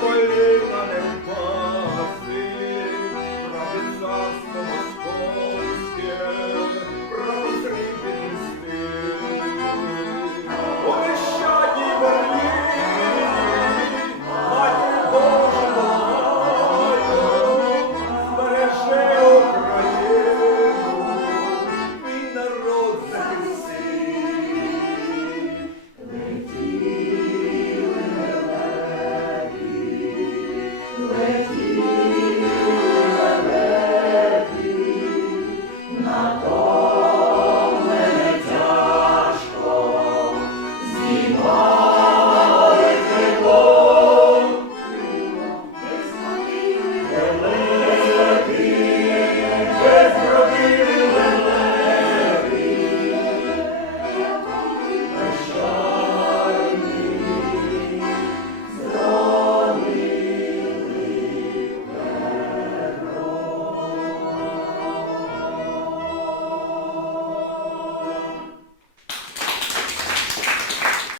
Holy